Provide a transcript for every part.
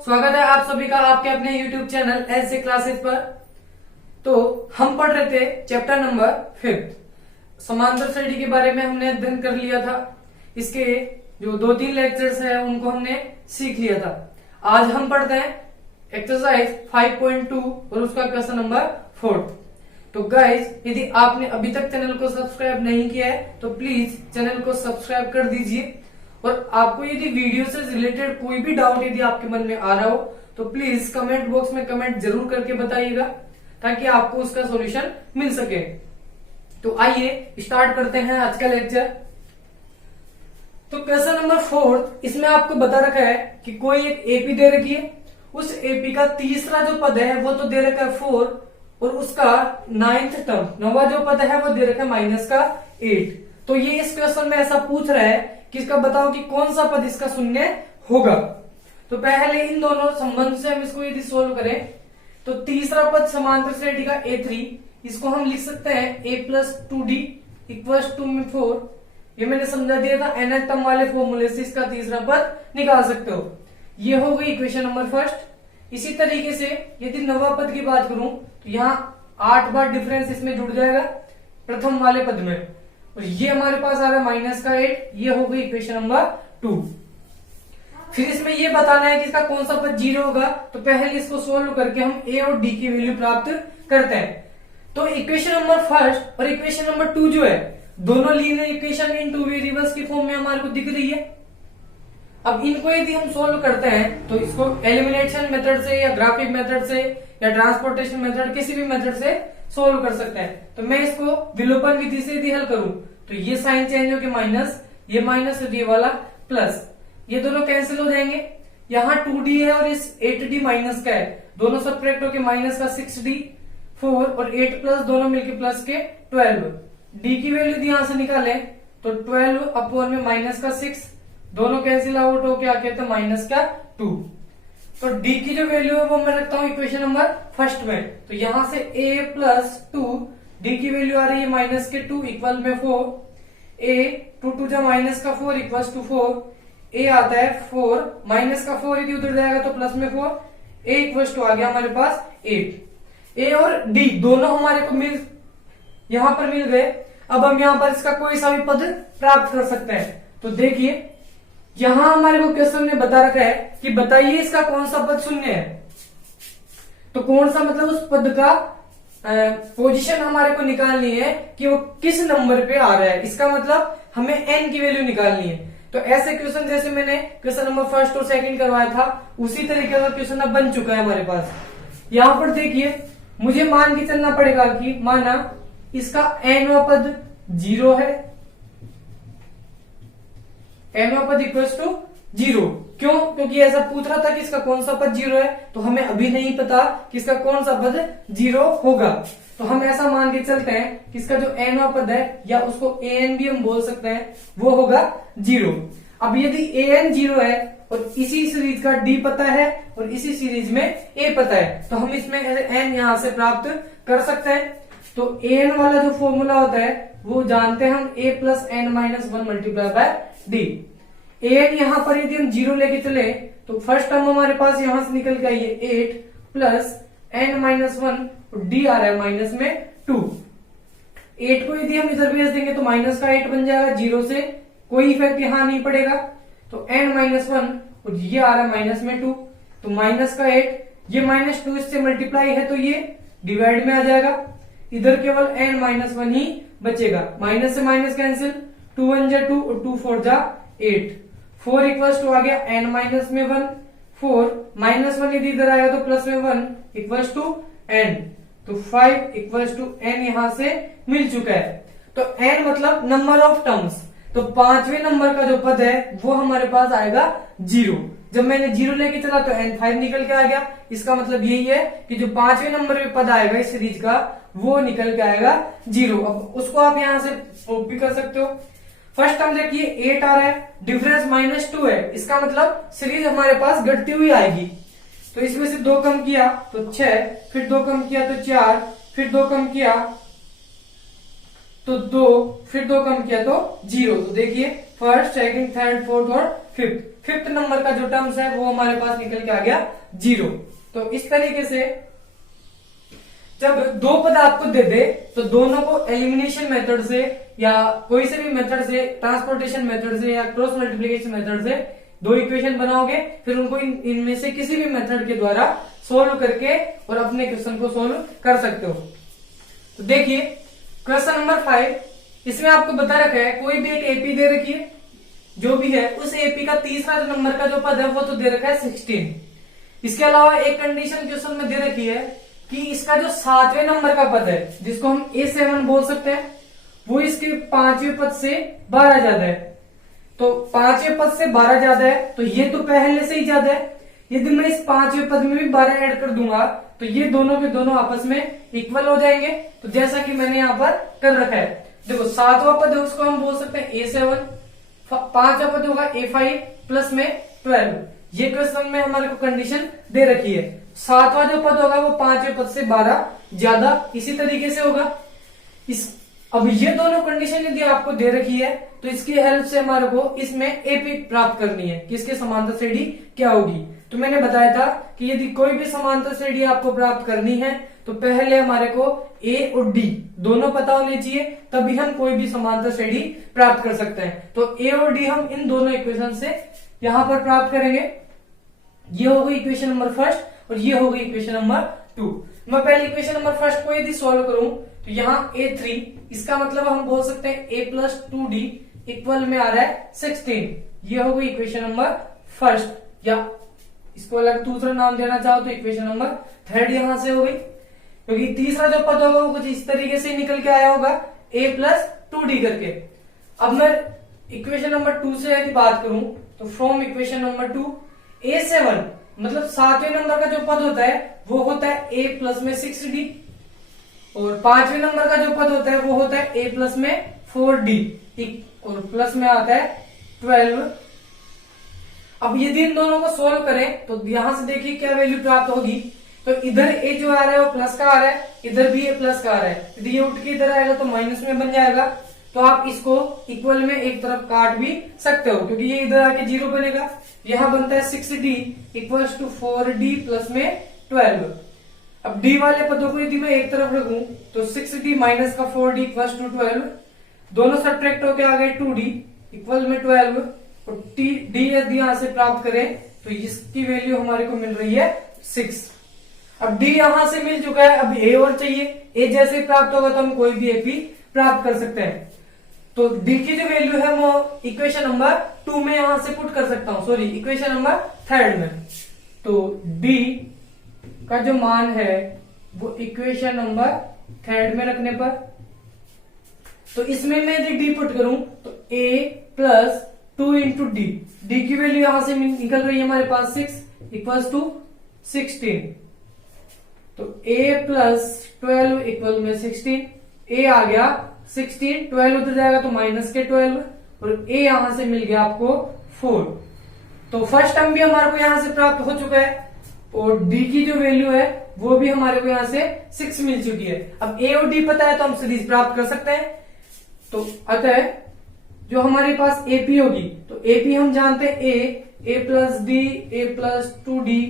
स्वागत है आप सभी का आपके अपने YouTube चैनल ऐसे क्लासेस पर। तो हम पढ़ रहे थे चैप्टर नंबर 5 समांतर श्रेणी के बारे में हमने अध्ययन कर लिया था। इसके जो 2-3 लेक्चर्स हैं उनको हमने सीख लिया था। आज हम पढ़ते हैं एक्सरसाइज 5.2 और उसका क्वेश्चन नंबर 4। तो गाइज, यदि आपने अभी तक चैनल को सब्सक्राइब नहीं किया है तो प्लीज चैनल को सब्सक्राइब कर दीजिए। और आपको यदि वीडियो से रिलेटेड कोई भी डाउट यदि आपके मन में आ रहा हो तो प्लीज कमेंट बॉक्स में कमेंट जरूर करके बताइएगा ताकि आपको उसका सॉल्यूशन मिल सके। तो आइए स्टार्ट करते हैं आज का लेक्चर। तो क्वेश्चन नंबर 4, इसमें आपको बता रखा है कि कोई एक एपी दे रखी है, उस एपी का तीसरा जो पद है वो तो दे रखा है 4 और उसका 9th टर्म, 9वां जो पद है वो दे रखा है -8। तो ये इस क्वेश्चन में ऐसा पूछ रहा है कि इसका बताओ कि कौन सा पद इसका शून्य होगा। तो पहले इन दोनों संबंध से हम इसको यदि सोल्व करें तो तीसरा पद समांतर श्रेणी का A3, इसको हम लिख सकते हैं A+2D इक्वल्स टू 4। ये मैंने समझा दिया था, nth टर्म वाले फॉर्मूले से इसका तीसरा पद निकाल सकते हो। ये हो गई इक्वेशन नंबर 1। इसी तरीके से यदि 9वां पद की बात करूं तो यहाँ 8 बार डिफरेंस इसमें जुड़ जाएगा प्रथम वाले पद में, और ये हमारे पास आ रहा है -8। ये हो गई इक्वेशन नंबर 2। फिर इसमें ये बताना है कि इसका कौन सा पद 0 होगा। तो पहले इसको सोल्व करके हम a और d की वैल्यू प्राप्त करते हैं। तो इक्वेशन नंबर 1 और इक्वेशन नंबर 2 जो है दोनों लीनियर इक्वेशन इन 2 वेरिएबल्स की फॉर्म में हमारे को दिख रही है। अब इनको यदि हम सोल्व करते हैं तो इसको एलिमिनेशन मेथड से या ग्राफिक मेथड से या ट्रांसपोर्टेशन मेथड, किसी भी मेथड से सोल्व कर सकते हैं। तो मैं इसको विलोपन विधि से यदि हल करूं तो ये साइन चेंज होकर माइनस, ये माइनस और ये वाला प्लस, ये दोनों कैंसिल हो जाएंगे। यहाँ 2d है और इस 8d माइनस का है, दोनों सब्ट्रैक्ट होकर माइनस का 6d 4 और 8 प्लस दोनों मिलकर प्लस के 12। d की वैल्यू यदि यहां से निकालें तो 12 अपॉन में माइनस का 6, दोनों कैंसिल आउट होके आके तो माइनस का 2। तो d की जो वैल्यू है वो मैं रखता हूं इक्वेशन नंबर 1 में। तो यहां से a+2, d की वैल्यू आ रही है -2 इक्वल में 4, a 2 जा -4 इक्वल टू 4, a आता है 4, माइनस का 4 यदि उधर जाएगा तो प्लस में 4, a इक्वल टू आ गया हमारे पास 8। a और d दोनों हमारे को यहां पर मिल गए। अब हम यहां पर इसका कोई सा भी पद प्राप्त कर सकते हैं। तो देखिए यहां हमारे को क्वेश्चन में बता रखा है कि बताइए इसका कौन सा पद शून्य है। तो कौन सा मतलब उस पद का पोजीशन हमारे को निकालनी है कि वो किस नंबर पे आ रहा है। इसका मतलब हमें n की वैल्यू निकालनी है। तो ऐसे क्वेश्चन जैसे मैंने क्वेश्चन नंबर 1 और 2 करवाया था उसी तरीके का क्वेश्चन अब बन चुका है हमारे पास। यहां पर देखिए मुझे मान के चलना पड़ेगा कि माना इसका nवां पद 0 है, nवां पद इक्वल्स टू 0। क्यों? क्योंकि ऐसा पूछ रहा था कि इसका कौन सा पद 0 है, तो हमें अभी नहीं पता कि इसका कौन सा पद 0 होगा। तो हम ऐसा मान के चलते हैं कि इसका जो nवां पद है या उसको an भी हम बोल सकते हैं वो होगा 0। अब यदि an 0 है और इसी सीरीज का d पता है और इसी सीरीज में a पता है तो हम इसमें n यहां से प्राप्त कर सकते हैं। तो an वाला जो फॉर्मूला होता है वो जानते हैं हम a plus n minus 1 multiply bye d। an यहां पर यदि हम 0 लेके चले तो फर्स्ट टर्म हमारे पास यहां से निकल के आई है 8 प्लस n माइनस 1 और d आ रहा है माइनस में 2। 8 को यदि हम इधर भेज देंगे तो माइनस का 8 बन जाएगा, 0 से कोई इफेक्ट यहां नहीं पड़ेगा। तो n माइनस 1 और ये आ रहा है माइनस में 2, तो माइनस का 8, ये -2 इससे मल्टीप्लाई है तो ये डिवाइड में आ जाएगा। इधर केवल n माइनस 1 ही बचेगा, माइनस से माइनस कैंसिल, 2 1 जा 2 और 2 4 जा 8, 4 इक्वल्स टू आ गया n माइनस में 1, 4 -1 यदि इधर आएगा तो प्लस में 1 इक्वल्स टू n, तो 5 इक्वल्स टू n यहां से मिल चुका है। तो n मतलब नंबर ऑफ टर्म्स, तो 5वें नंबर का जो पद है वो हमारे पास आएगा 0। जब मैंने 0 लेके चला तो n5 निकल के आ गया। इसका मतलब यही है कि जो 5वें नंबर पे पद आएगा इस सीरीज का वो निकल के आएगा 0। अब उसको आप यहां से प्रूव भी कर सकते हो। फर्स्ट टर्म देखिए 8 आ रहा है, डिफरेंस -2 है, इसका मतलब सीरीज हमारे पास घटती हुई आएगी। तो इसमें से 2 कम किया तो 6, फिर 2 कम किया तो 4, फिर 2 कम किया तो 2, फिर 2 कम किया तो 0। तो देखिए फर्स्ट, सेकंड, थर्ड, फोर्थ और फिफ्थ नंबर का जो टर्म्स है वो हमारे पास निकल के आ गया 0। तो इस तरीके से जब दो पद आपको दे दे तो दोनों को एलिमिनेशन मेथड से या कोई से भी मेथड से, ट्रांसपोर्टेशन मेथड से या क्रॉस मल्टीप्लिकेशन मेथड से दो इक्वेशन बनाओगे, फिर उनको इनमें से किसी भी मेथड के द्वारा सोल्व करके और अपने क्वेश्चन को सोल्व कर सकते हो। तो देखिए क्वेश्चन नंबर 5, इसमें आपको बता रखा है कोई भी एक एपी दे रखी है, जो भी है उस एपी का तीसरा नंबर का जो पद है वो तो दे रखा है 16। इसके अलावा एक कंडीशन क्वेश्चन में दे रखी है कि इसका जो 7वें नंबर का पद है, जिसको हम A7 बोल सकते हैं, वो इसके 5वें पद से 12 ज्यादा है। तो 5वें पद से 12 ज्यादा है तो ये तो पहले से ही ज्यादा है। यदि मैं इस 5वें पद में भी 12 ऐड कर दूंगा तो ये दोनों के दोनों आपस में इक्वल हो जाएंगे। तो जैसा कि मैंने यहाँ पर कर रखा है, देखो 7वां पद है उसको हम बोल सकते हैं A7, 5वां पद होगा A5 प्लस में 12। ये क्वेश्चन में हमारे को कंडीशन दे रखी है। 7वां जो पद होगा वो 5वें पद से 12 ज्यादा, इसी तरीके से होगा। अब ये दोनों कंडीशन यदि आपको दे रखी है तो इसकी हेल्प से हमारे को इसमें एपी प्राप्त करनी है कि इसके समांतर श्रेणी क्या होगी। तो मैंने बताया था कि यदि कोई भी समांतर श्रेणी आपको प्राप्त करनी है तो पहले हमारे को ए और डी दोनों पता होने चाहिए, तभी हम कोई भी समांतर श्रेणी प्राप्त कर सकते हैं। तो ए और डी हम इन दोनों इक्वेशन से यहां पर प्राप्त करेंगे। ये हो गई इक्वेशन नंबर फर्स्ट और ये हो गई इक्वेशन नंबर 2। मैं पहले इक्वेशन नंबर फर्स्ट को यदि सॉल्व करूं तो यहाँ A3, इसका मतलब हम बोल सकते हैं A प्लस 2D इक्वल में आ रहा है 16। ये हो गई इक्वेशन नंबर फर्स्ट, या इसको अलग दूसरा नाम देना चाहो तो इक्वेशन नंबर थर्ड यहां से हो गई, क्योंकि तीसरा जो पद होगा वो कुछ इस तरीके से निकल के आया होगा A प्लस 2D करके। अब मैं इक्वेशन नंबर 2 से यदि बात करूं तो फ्रॉम इक्वेशन नंबर 2 A7 मतलब 7वें नंबर का जो पद होता है वो होता है A प्लस में 6D, और 5वें नंबर का जो पद होता है वो होता है A प्लस में 4D और प्लस में आता है 12। अब यदि इन दोनों को सोल्व करें तो यहां से देखिए क्या वैल्यू प्राप्त होगी। तो इधर A जो आ रहा है वो प्लस का आ रहा है, इधर भी A प्लस का आ रहा है। यदि ये उठ के इधर आएगा तो माइनस में बन जाएगा। तो आप इसको इक्वल में एक तरफ काट भी सकते हो, क्योंकि ये इधर आके 0 बनेगा। यहां बनता है 6D equals to 4D plus में 12। अब D वाले पदों को यदि मैं एक तरफ रखूं तो 6D माइनस का 4D इक्वल्स टू 12, दोनों सब्ट्रैक्ट होके आ गए 2D इक्वल में 12, और D यदि यहां से प्राप्त करें तो इसकी वैल्यू हमारे को मिल रही है 6। अब D यहां से मिल चुका है, अब A और चाहिए। A जैसे प्राप्त होगा तो हम कोई भी AP प्राप्त कर सकते हैं। तो D की जो वैल्यू है वो इक्वेशन नंबर 2 में यहां से पुट कर सकता हूं, सॉरी इक्वेशन नंबर 3 में। तो D का जो मान है वो इक्वेशन नंबर 3 में रखने पर, तो इसमें मैं यदि D पुट करूं तो A plus 2 into D, D की वैल्यू यहां से निकल रही है हमारे पास 6 इक्वल्स टू 16। तो A प्लस 12 इक्वल में 16, A आ गया 16, 12 उधर जाएगा तो माइनस के 12, और A यहां से मिल गया आपको 4। तो फर्स्ट टर्म भी हमारे को यहां से प्राप्त हो चुका है, और D की जो वैल्यू है वो भी हमारे को यहां से 6 मिल चुकी है। अब A और D पता है तो हम सीरीज प्राप्त कर सकते हैं। तो अतः जो हमारे पास AP होगी, तो AP हम जानते हैं A plus D, A plus 2D,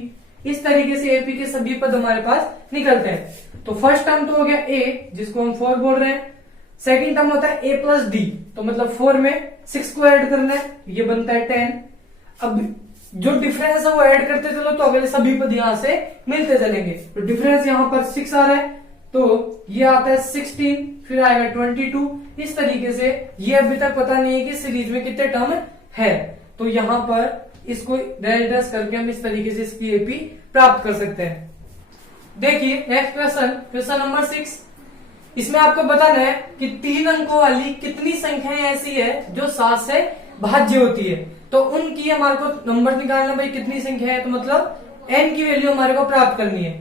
इस तरीके से AP के सभी पद हमारे पास निकलते हैं। तो फर्स्ट टर्म तो हो गया A, जिसको हम 4 बोल रहे हैं। सेकंड टर्म होता है A प्लस D, तो मतलब 4 में 6 को ऐड करना है, ये बनता है 10। अब जो डिफरेंस है वो ऐड करते चलो तो अगले सभी पद यहां से मिलते चलेंगे। तो डिफरेंस यहां पर 6 आ रहा है, तो ये आता है 16, फिर आएगा 22। इस तरीके से ये अभी तक पता नहीं है कि सीरीज में कितने टर्म है, तो यहां पर इसको रेडियस करके हम इस तरीके से इसकी एपी प्राप्त कर सकते हैं। देखिए नेक्स्ट क्वेश्चन, क्वेश्चन नंबर 6। इसमें आपको बताना है कि 3 अंकों वाली कितनी संख्याएं ऐसी है जो 7 से भाज्य होती है। तो उनकी हमारे को नंबर निकालना, भाई कितनी संख्या है, तो मतलब n की वैल्यू हमारे को प्राप्त करनी है।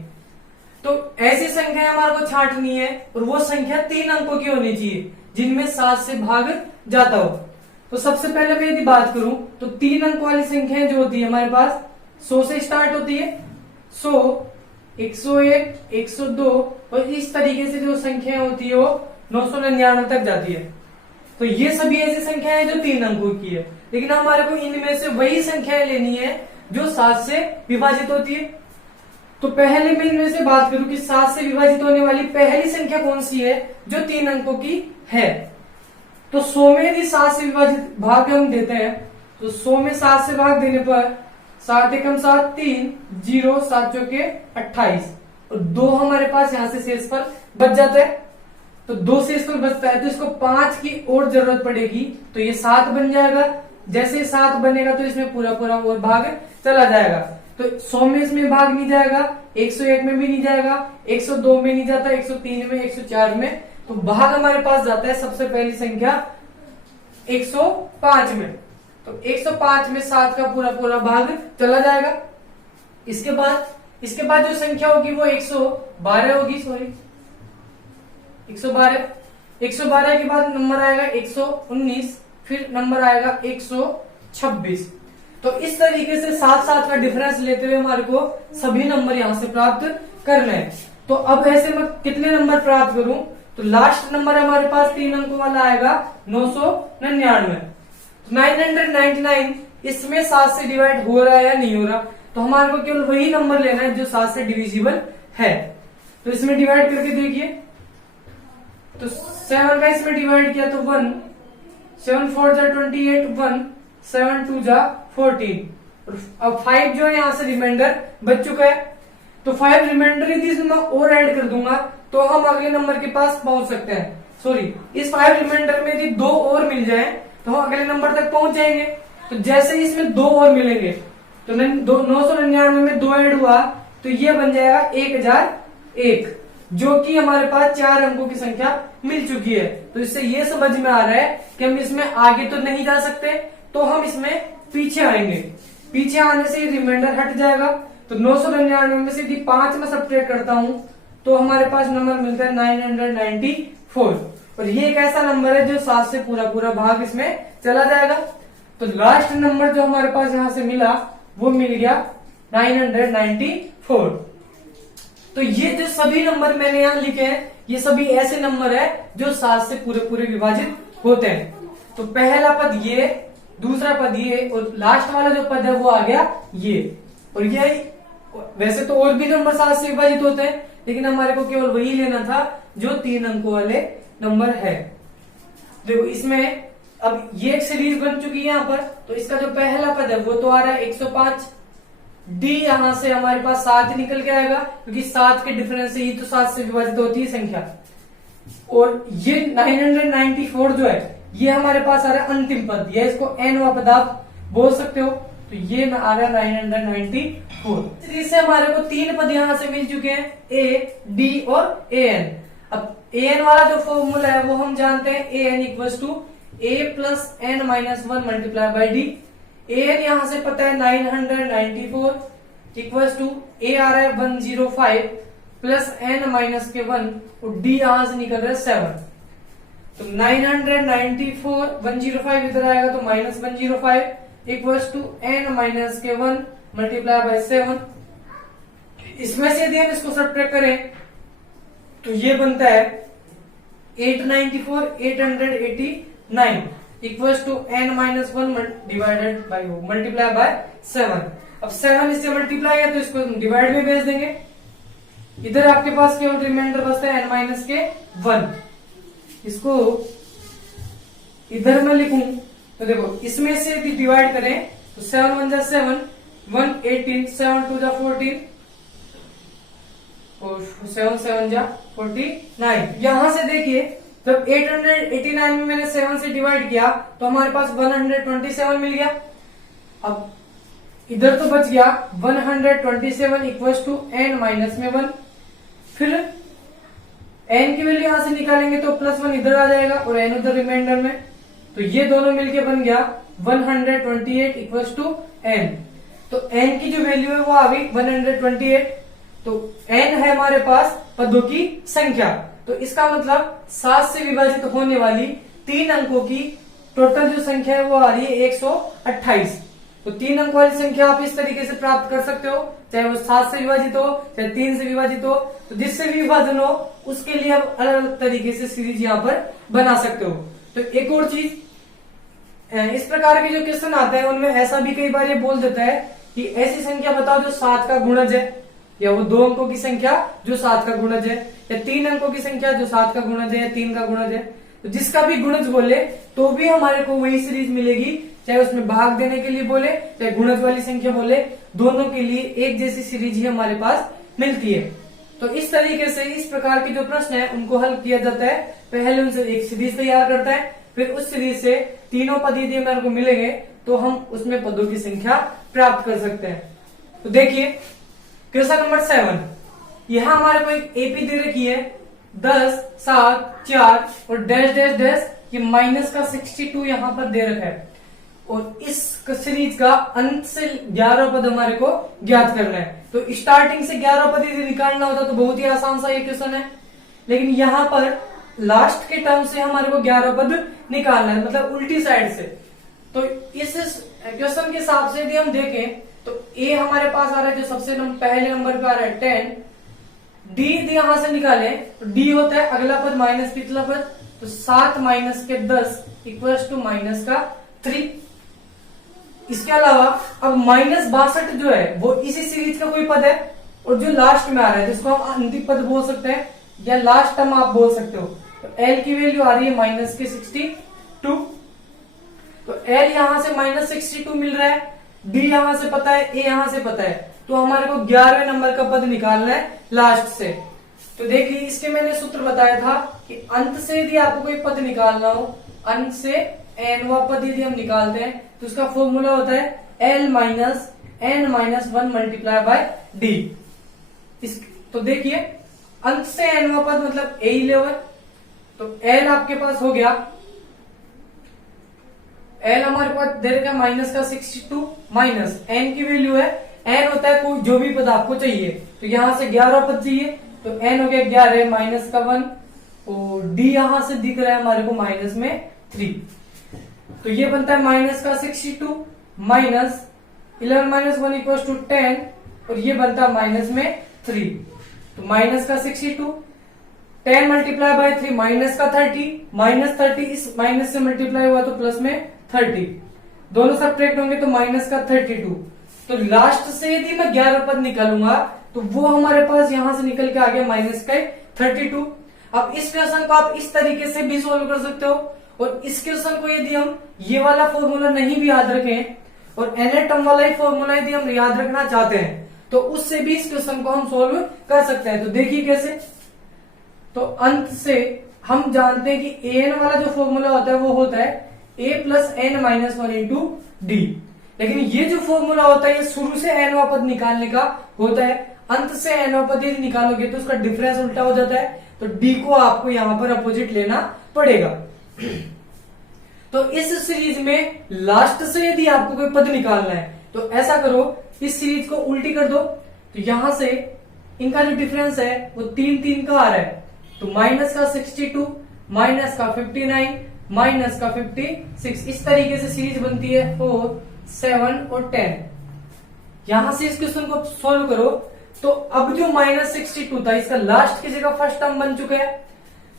तो ऐसी संख्या हमारे को छांटनी है, और वो संख्या 3 अंकों की होनी चाहिए जिनमें 7 से भाग जाता हो। तो सबसे पहले मैं यदि बात करूं तो 3 अंक वाली संख्याएं जो होती है हमारे पास 100 से स्टार्ट होती है। 100, 101, 102 और इस तरीके से जो संख्याएं होती है वो 999 तक जाती है। तो ये सभी ऐसी संख्याएं जो 3 अंकों की है। लेकिन हमारे को इनमें से वही संख्याएं लेनी है जो 7 से विभाजित होती है। तो पहले मैं इनमें से बात करूं कि 7 से विभाजित होने वाली पहली संख्या कौन सी है जो 3 अंकों की है। तो 100 में यदि 7 से विभाजित भाग हम देते हैं तो 100 में 7 से भाग देने पर 7 एकम 7 3 0 7 चौके 28 और 2 हमारे पास यहां से शेष पर बच जाता है। तो 2 शेष पर बचता है तो इसको 5 की और जरूरत पड़ेगी तो ये 7 बन जाएगा। जैसे ही 7 बनेगा तो इसमें पूरा पूरा और भाग चला जाएगा। तो 100 में इसमें भाग नहीं जाएगा, 101 में भी नहीं जाएगा, 102 में नहीं जाता, 103 में, 104 में। तो भाग हमारे पास जाता है सबसे पहली संख्या 105 में। तो 105 में 7 का पूरा पूरा भाग चला जाएगा। इसके बाद जो संख्या होगी वो 112 होगी। सॉरी 112 के बाद नंबर आएगा 119, फिर नंबर आएगा 126। तो इस तरीके से 7 का डिफरेंस लेते हुए हमारे को सभी नंबर यहां से प्राप्त करना है। तो अब ऐसे मैं कितने नंबर प्राप्त करूं? तो लास्ट नंबर हमारे पास 3 अंकों वाला आएगा 999। 999 इसमें 7 से डिवाइड हो रहा है या नहीं हो रहा? तो हमारे को केवल वही नंबर लेना है जो 7 से डिविजिबल है। तो इसमें डिवाइड करके देखिए, तो 7 का इसमें डिवाइड किया तो 1, 7 4 जा 28, 1 7 2 जा 14। अब 5 जो है यहां से रिमाइंडर बच चुका है। तो 5 रिमाइंडर यदि इसमें और ऐड कर दूंगा तो हम अगले नंबर के पास पहुंच सकते हैं। सॉरी, इस 5 रिमाइंडर में यदि 2 और मिल जाए तो हम अगले नंबर तक पहुंच जाएंगे। तो जैसे ही इसमें 2 और मिलेंगे तो 999 में 2 ऐड हुआ तो ये बन जाएगा 1001, जो कि हमारे पास 4 अंकों की संख्या मिल चुकी है। तो इससे ये समझ में आ रहा है कि हम इसमें आगे तो नहीं जा सकते, तो हम इसमें पीछे आएंगे। पीछे आने से रिमाइंडर हट जाएगा। तो 999 में से यदि 5 में सब्ट्रैक्ट करता हूं तो हमारे पास नंबर मिलता है 994। और ये एक ऐसा नंबर है जो 7 से पूरा पूरा भाग इसमें चला जाएगा। तो लास्ट नंबर जो हमारे पास यहां से मिला वो मिल गया 994। तो ये जो सभी नंबर मैंने यहां लिखे हैं ये सभी ऐसे नंबर है जो 7 से पूरे पूरे विभाजित होते हैं। तो पहला पद ये, दूसरा पद ये और लास्ट वाला जो पद है वो आ गया ये। और ये वैसे तो और भी नंबर 7 से विभाजित होते हैं, लेकिन हमारे को केवल वही लेना था जो 3 अंकों वाले नंबर है। देखो इसमें अब ये एक सीरीज बन चुकी है यहाँ पर। तो इसका जो पहला पद है वो तो आ रहा है 105। डी यहां से हमारे पास 7 निकल के आएगा क्योंकि 7 के डिफरेंस से ही तो 7 से विभाजित होती है संख्या। और ये 994 जो है ये हमारे पास आ रहा है अंतिम पद, या इसको nवां पद आप बोल सकते हो। तो ये आ रहा है 994। इससे हमारे को 3 पद यहां से मिल चुके हैं, ए, डी और ए एन। अब ए एन वाला जो फॉर्मूला है वो हम जानते हैं, A N equals to A plus N minus 1 multiply by D. A N यहां से पता है 994 इक्वल्स टू ए आ रहा है 105 प्लस एन माइनस के 1 और डी यहां से निकल रहा है 7। तो 994 105 इधर आएगा तो minus 105 equals to n minus के 1 मल्टीप्लाई बाय 7। इसमें से यदि हम इसको सब्ट्रैक्ट करें तो ये बनता है 894 889 equals to n minus 1 divided by multiply by 7। अब 7 इससे मल्टीप्लाई है तो इसको डिवाइड में भेज देंगे। इधर आपके पास केवल रिमाइंडर बचता है एन माइनस के 1। इसको इधर मैं लिखूं तो देखो इसमें से यदि डिवाइड करें तो 7 1 जा 7, 1 18, 7 2 जा 14 और 7 7 जा 49। यहां से देखिए जब 889 में मैंने 7 से डिवाइड किया तो हमारे पास 127 मिल गया। अब इधर तो बच गया 127 इक्वल्स टू एन माइनस में 1। फिर एन की वैल्यू यहां से निकालेंगे तो प्लस 1 इधर आ जाएगा और एन उधर रिमाइंडर में, तो ये दोनों मिलके बन गया 128 इक्वल्स टू एन। तो एन की जो वैल्यू है वो आ गई 128। तो एन है हमारे पास पदों की संख्या। तो इसका मतलब 7 से विभाजित होने वाली 3 अंकों की टोटल जो संख्या है वो आ रही है 128। तो 3 अंक वाली संख्या आप इस तरीके से प्राप्त कर सकते हो, चाहे वो 7 से विभाजित हो चाहे 3 से विभाजित हो। तो जिससे भी विभाजन हो उसके लिए आप अलग अलग तरीके से सीरीज यहाँ पर बना सकते हो। तो एक और चीज, इस प्रकार के जो क्वेश्चन आते हैं उनमें ऐसा भी कई बार ये बोल देता है कि ऐसी संख्या बताओ जो 7 का गुणज है, या वो 2 अंकों की संख्या जो 7 का गुणज है, या 3 अंकों की संख्या जो 7 का गुणज है, या 3 का गुणज है। तो जिसका भी गुणज बोले तो भी हमारे को वही सीरीज मिलेगी, चाहे उसमें भाग देने के लिए बोले चाहे गुणज वाली संख्या बोले, दोनों के लिए एक जैसी सीरीज ही हमारे पास मिलती है। तो इस तरीके से इस प्रकार के जो प्रश्न है उनको हल किया जाता है। पहले उनसे एक सीरीज तैयार करता है, फिर उस सीरीज से तीनों पद यदि हमारे को मिलेंगे तो हम उसमें पदों की संख्या प्राप्त कर सकते हैं। तो देखिए क्वेश्चन नंबर 7, यहाँ हमारे को एक एपी दे रखी है 10, 7, 4 और डैश डैश डैश, ये माइनस का 62 यहाँ पर दे रखा है, और इस सीरीज का अंत से 11 पद हमारे को ज्ञात करना है। तो स्टार्टिंग से 11 पद यदि निकालना होता तो बहुत ही आसान सा ये क्वेश्चन है, लेकिन यहाँ पर लास्ट के टर्म से हमारे को 11 पद निकालना है, मतलब उल्टी साइड से। तो इस क्वेश्चन के हिसाब से यदि हम देखें तो ए हमारे पास आ रहा है जो सबसे पहले नंबर पे आ रहा है 10, डी यदि यहां से निकाले तो डी होता है अगला पद माइनस पिछला पद, तो 7 माइनस के 10 इक्वल्स टू माइनस का 3। इसके अलावा अब माइनस 62 जो है वो इसी सीरीज का कोई पद है, और जो लास्ट में आ रहा है जिसको हम अंतिम पद बोल सकते हैं या लास्ट टर्म आप बोल सकते हो, तो एल की वैल्यू आ रही है माइनस के 62। तो एल यहां से माइनस 62 मिल रहा है, डी यहां से पता है, ए यहां से पता है, तो हमारे को 11वें नंबर का पद निकालना है लास्ट से। तो देखिए इसके मैंने सूत्र बताया था कि अंत से यदि आपको कोई पद निकालना हो, अंत से एनवा पद यदि हम निकालते हैं तो उसका फॉर्मूला होता है L minus n minus 1 multiply by D. तो देखिए अंत से एनवा पद मतलब A11, तो एल आपके पास हो गया, एल हमारे पास दे रखा माइनस का 62 माइनस एन की वैल्यू है, एन होता है कोई जो भी पद आपको चाहिए, तो यहां से 11 पद चाहिए, तो एन हो गया 11 माइनस का 1, और डी यहां से दिख रहा है हमारे को माइनस में 3, तो ये बनता है माइनस का 62 माइनस 11 माइनस 1 इक्वल टू 10, और ये बनता है माइनस में 3। तो माइनस का 62 10 मल्टीप्लाई बाय 3 माइनस का 30, माइनस 30 इस माइनस से मल्टीप्लाई हुआ तो प्लस में 30, दोनों सब्ट्रैक्ट होंगे तो माइनस का 32। तो लास्ट से यदि मैं 11 पद निकालूंगा तो वो हमारे पास यहां से निकल के आ गया माइनस का 32। अब इस क्वेश्चन को आप इस तरीके से भी सोल्व कर सकते हो, और इस क्वेश्चन को यदि हम ये वाला फॉर्मूला नहीं भी याद रखें और nth टर्म वाला ही फॉर्मूला यदि हम याद रखना चाहते हैं तो उससे भी इस क्वेश्चन को हम सोल्व कर सकते हैं। तो देखिए कैसे, तो अंत से हम जानते हैं कि an वाला जो फॉर्मूला होता है वो होता है a plus N minus 1 into D, लेकिन ये जो फॉर्मूला होता है ये शुरू से nवा पद निकालने का होता है, अंत से nवा पद यदि निकालोगे तो उसका डिफरेंस उल्टा हो जाता है, तो डी को आपको यहां पर अपोजिट लेना पड़ेगा। तो इस सीरीज में लास्ट से यदि आपको कोई पद निकालना है तो ऐसा करो, इस सीरीज को उल्टी कर दो, तो यहां से इनका जो डिफरेंस है वो 3 का आ रहा है, तो माइनस का 62 माइनस का 59 माइनस का 56, इस तरीके से सीरीज बनती है 4, 7 और 10। यहां से इस क्वेश्चन को सोल्व करो तो अब जो माइनस 62 था इसका लास्ट की जगह फर्स्ट टर्म बन चुका है,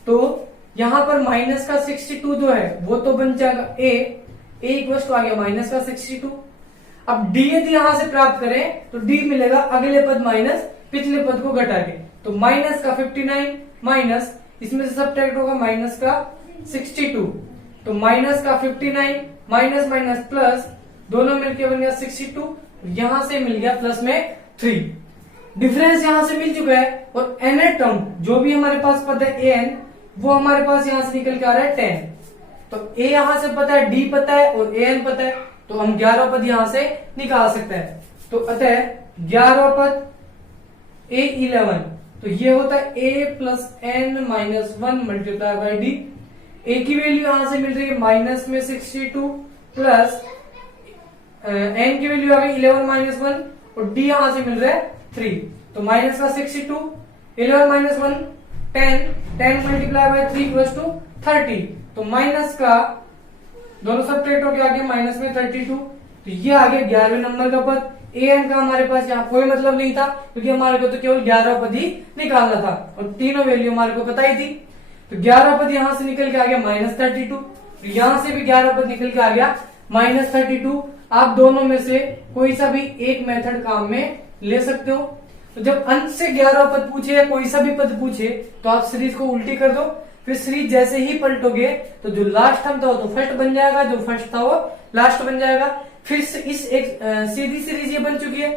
तो यहां पर माइनस का 62 जो है वो तो बन जाएगा ए इक्वल टू आ गया माइनस का 62। अब डी यदि यहां से प्राप्त करें तो डी मिलेगा अगले पद माइनस पिछले पद को घटा के, तो माइनस का 59 माइनस इसमें से सब्ट्रैक्ट होगा माइनस का 62, तो माइनस का 59 माइनस माइनस प्लस दोनों मिलकर बन गया 62, यहां से मिल गया प्लस में 3, डिफरेंस यहां से मिल चुका है, और nth टर्म जो भी हमारे पास पद है an वो हमारे पास यहां से निकल के आ रहा है 10, तो a यहां से पता है, d पता है और an पता है, तो हम 11 पद यहां से निकाल सकते हैं। तो अतः 11 पद A11, तो ये होता है a plus N minus 1 multiply by D, A की वैल्यू यहां से मिल रही है माइनस में 62 प्लस एन की वैल्यू आ गई 11 माइनस 1 और डी यहां से मिल रहा है 3, तो माइनस का 62 11 minus 1 10 multiply by 3 equals to 30, तो माइनस का दोनों सब्ट्रैक्ट होकर आ गया माइनस में 32, तो ये आ गया 11वें नंबर का पद। an का हमारे पास यहाँ कोई मतलब नहीं था क्योंकि हमारे को तो केवल 11 पद ही निकालना था और तीनों वैल्यू हमारे को पता ही थी, तो 11 पद यहां से निकल के आ गया माइनस 32, यहां से भी 11 पद निकल के आ गया -32। आप दोनों में से कोई सा भी एक मेथड काम में ले सकते हो। तो जब अंत से 11 पद पूछे या कोई सा भी पद पूछे तो आप सीरीज को उल्टी कर दो, फिर सीरीज जैसे ही पलटोगे तो जो लास्ट टर्म था वो तो फर्स्ट बन जाएगा, जो फर्स्ट था वो लास्ट बन जाएगा। फिर इस एक सीधी सीरीज ये बन चुकी है,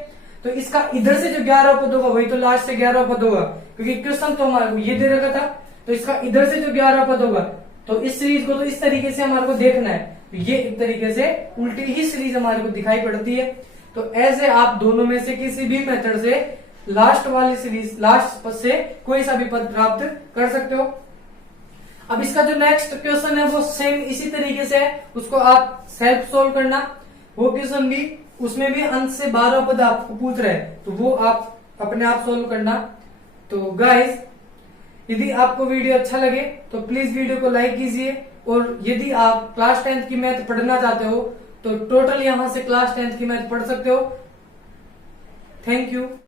तो इसका इधर से जो 11 पद होगा वही तो लास्ट से 11 पद होगा, क्योंकि क्वेश्चन तो हमारे को ये दे रखा था। तो इसका इधर से जो 11 पद होगा, तो इस सीरीज को तो इस तरीके से हमारे को देखना है। तो ये एक तरीके से उल्टी ही सीरीज हमारे को दिखाई पड़ती है। तो ऐसे आप दोनों में से किसी भी मेथड से लास्ट वाली सीरीज, लास्ट पद से कोई सा भी पद प्राप्त कर सकते हो। अब इसका जो नेक्स्ट क्वेश्चन है वो सेम इसी तरीके से है, उसको आप सेल्फ सोल्व करना। वो क्वेश्चन भी, उसमें भी अंत से 12 पद आपको पूछ रहे हैं, तो वो आप अपने आप सोल्व करना। तो गाइस, यदि आपको वीडियो अच्छा लगे तो प्लीज वीडियो को लाइक कीजिए, और यदि आप क्लास 10th की मैथ पढ़ना चाहते हो तो टोटल यहां से क्लास 10th की मैथ पढ़ सकते हो। Thank you.